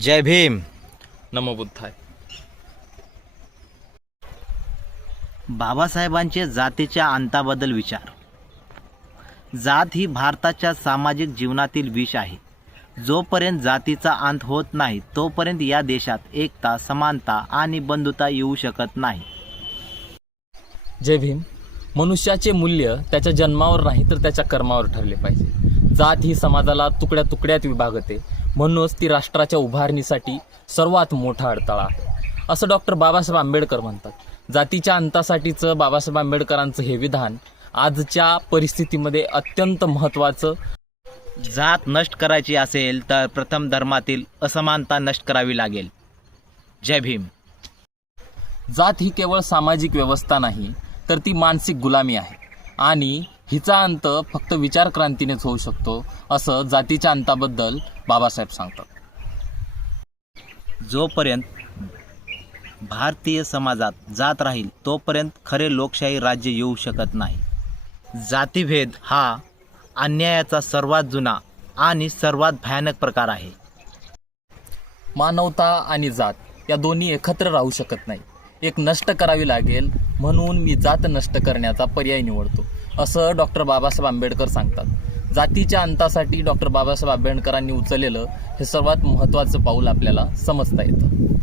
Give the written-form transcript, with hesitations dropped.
जय भीम. नमो बुद्धाय. बाबासाहेबांचे जातीच्या अंताबद्दल विचार. जात ही भारताच्या सामाजिक जीवनातील विष आहे. जोपर्यंत जातीचा अंत होत नाही तोपर्यंत या देशात एकता, समानता आणि बंधुता येऊ शकत नाही. जय भीम. मनुष्याचे मूल्य त्याच्या जन्मावर नाही तर त्याच्या कर्मावर ठरले पाहिजे. जात ही समाजाला तुकड्या तुकड्यात विभागते, म्हणूनच ती राष्ट्राच्या उभारणीसाठी सर्वात मोठा अडथळा आहे, असं डॉक्टर बाबासाहेब आंबेडकर म्हणतात. जातीच्या अंतासाठीचं बाबासाहेब आंबेडकरांचं हे विधान आजच्या परिस्थितीमध्ये अत्यंत महत्त्वाचं. जात नष्ट करायची असेल तर प्रथम धर्मातील असमानता नष्ट करावी लागेल. जय भीम. जात ही केवळ सामाजिक व्यवस्था नाही तर ती मानसिक गुलामी आहे आणि हिचा अंत फक्त विचार क्रांतीनेच होऊ शकतो, असं जातीच्या अंताबद्दल बाबासाहेब सांगतात. जोपर्यंत भारतीय समाजात जात राहील तोपर्यंत खरे लोकशाही राज्य येऊ शकत नाही. जातीभेद हा अन्यायाचा सर्वात जुना आणि सर्वात भयानक प्रकार आहे. मानवता आणि जात या दोन्ही एकत्र राहू शकत नाही. एक नष्ट करावी लागेल, म्हणून मी जात नष्ट करण्याचा पर्याय निवडतो, असं डॉक्टर बाबासाहेब आंबेडकर सांगतात. जातीच्या अंतासाठी डॉक्टर बाबासाहेब आंबेडकरांनी उचललेलं हे सर्वात महत्त्वाचं पाऊल आपल्याला समजता येतं.